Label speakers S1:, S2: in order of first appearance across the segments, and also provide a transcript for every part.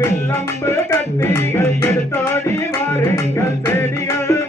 S1: வில்லம்பு கத்திகள் எடுத்தோடி வாருங்கள் செடிகள்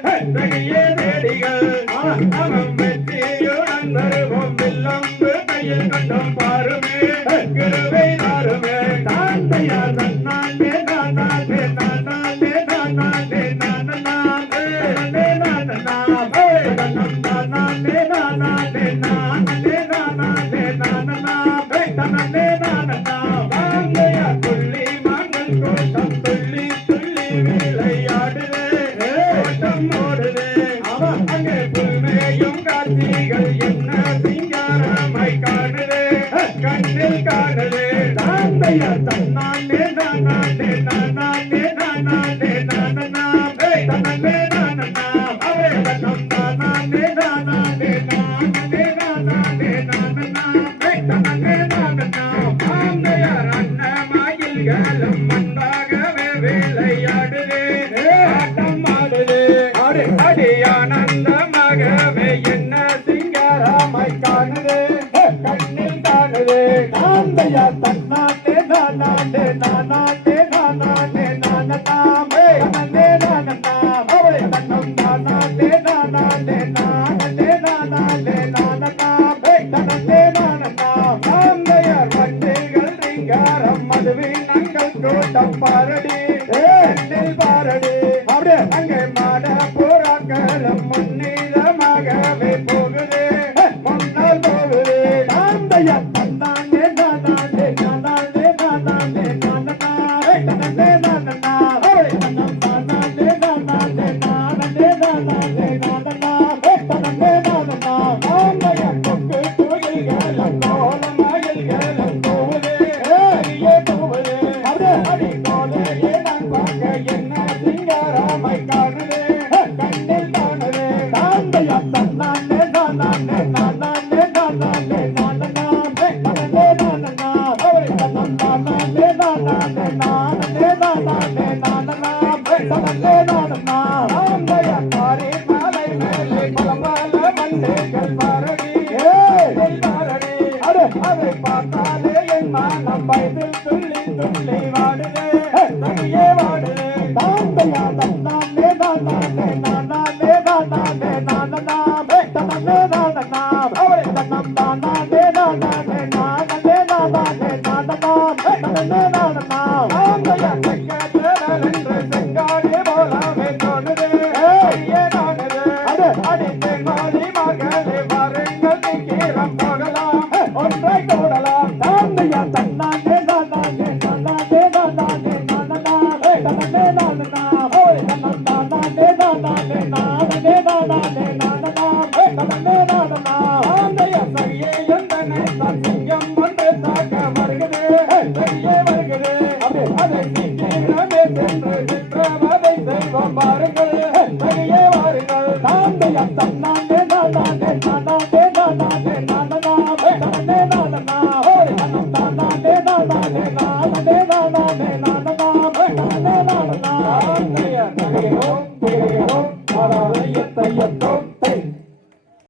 S1: கைகள்
S2: தயா தன்னாட்டே நானாட்டே நானாட்டே நானாட்டே நானதாமே நானே நானதாமே தன்னம் நானாட்டே நானாட்டே நானே நானாட்டே நானதாமே தனத்தே நானதாம்
S1: தந்தையர் வண்டிகள் ரிங்காரம் மதுவின் பாரடி. Bye.
S2: na na na
S1: na
S2: na na